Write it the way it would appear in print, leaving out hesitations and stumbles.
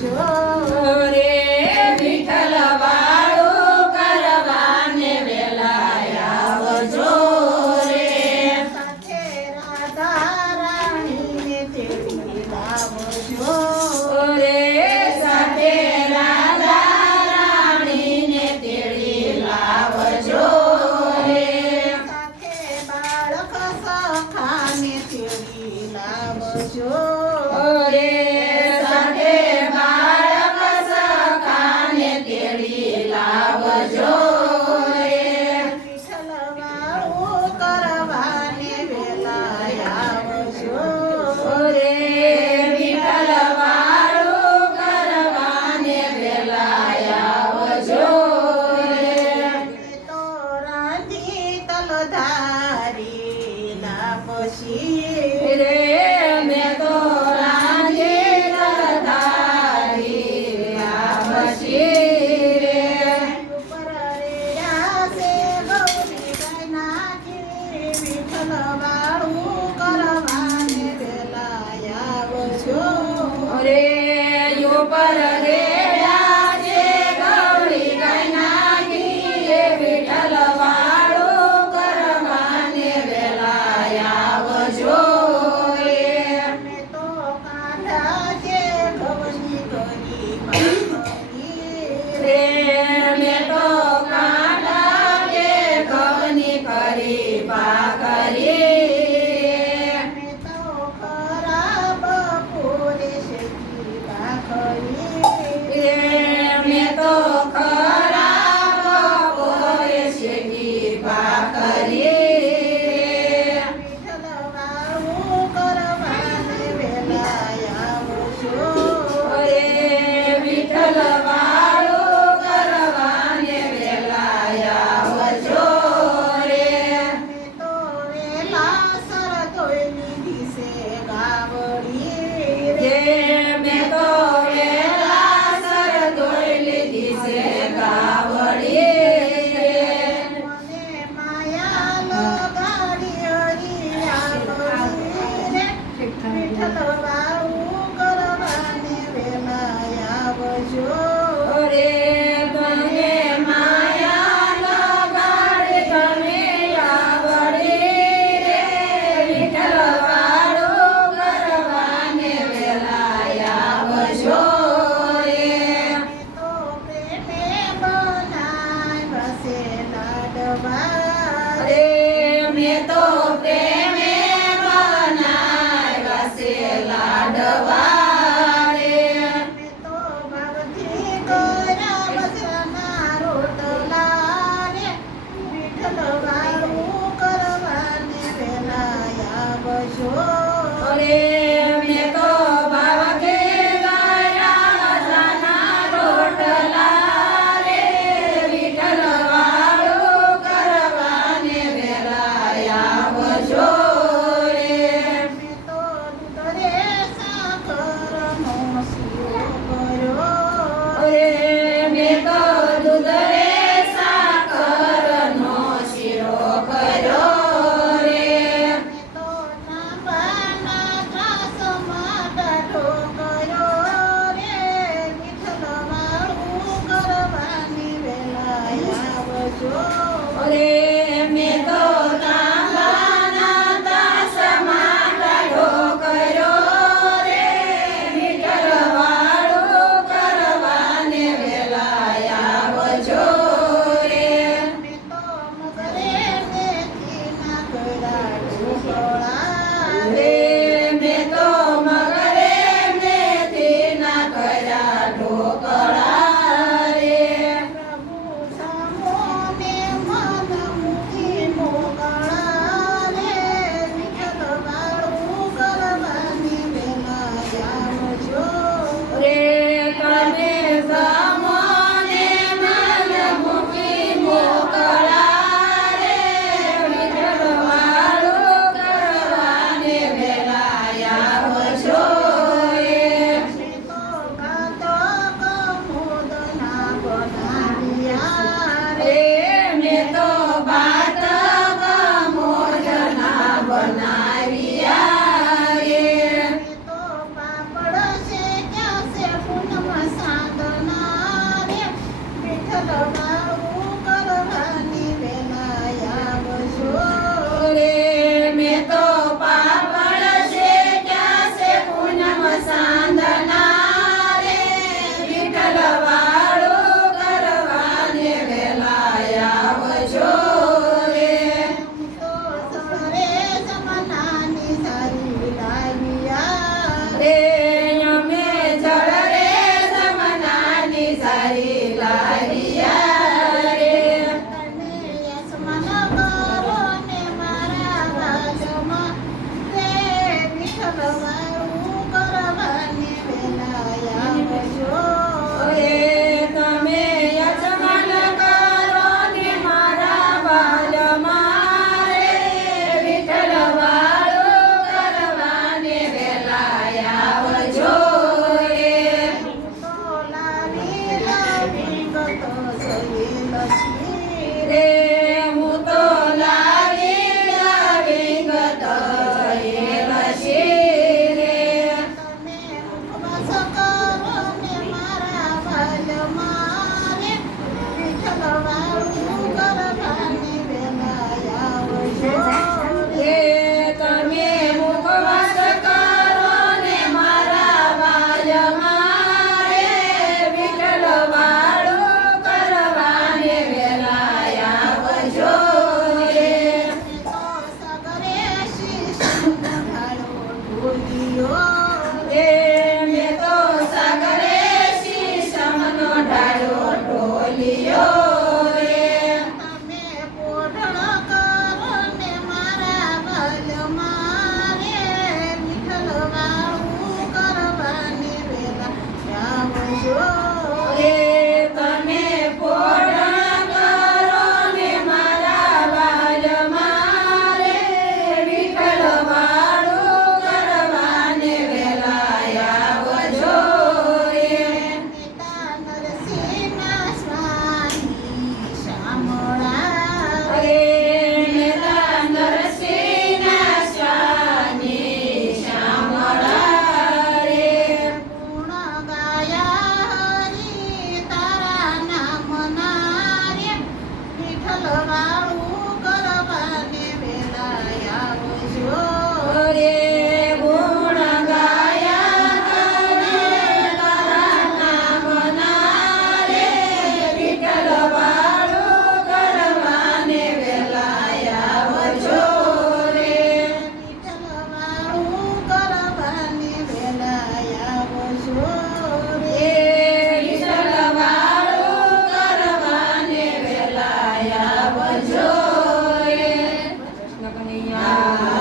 આવજો રે વિઠ્ઠલ વાળું કરવાને વેલા આવજો રે સાથે રાધા રાણીને તેડી લાવજો રે સાથે રાધા રાણીને તેડી લાવજો રે સાથે બાળક સખાને તેડી લાવજો રે સાથે બાળક સખાને તેડી લાવજો રે વિઠ્ઠલ વાળું કરવાને વેલા આવજો રે વિઠ્ઠલ વાળું કરવાને વેલા આવજો રે તો રાંધી તલધારી લાપસી રે મેં તો રાંધી તલધારી લાવશી રે ઉપર રેડા છે ગૌરી ગાયના ઘી વિઠ્ઠલ વાળું કરવાને વેલા આવજો રે ઉપર રેડા છે ગૌરી ગાયના ઘી વિઠ્ઠલ વાળું કરવાને વેલા આવજો રે અમે તો કાંઠા છે ઘઉંની ઘડી પાકડી રે મેં તો કાંઠા કે ઘઉંની કરી ભાખરી અમે તો ખરાબ પૂરે શેકી ભાખરી રે મેં તો ખરાબ બપોરે શેકી ભાખરી વિઠ્ઠલ વાળું કરવાને વેલા આવજો રે વિઠ્ઠલ વાળું કરવાને વેલા આવજો રે અમે તો વેલા સર ધોઈ લીધી છે ગાવડી રે મેં તો વેલા સર ધોઈ લીધી છે ગાવડી રે મને માયા લગાડી હરિયાળી રે વિઠ્ઠલ વાળું કરવાને વેલા આવજો રે તને માયા લગાડે તમે આવડી રે વિઠ્ઠલ વાળું કરવાને વેલા આવજો ના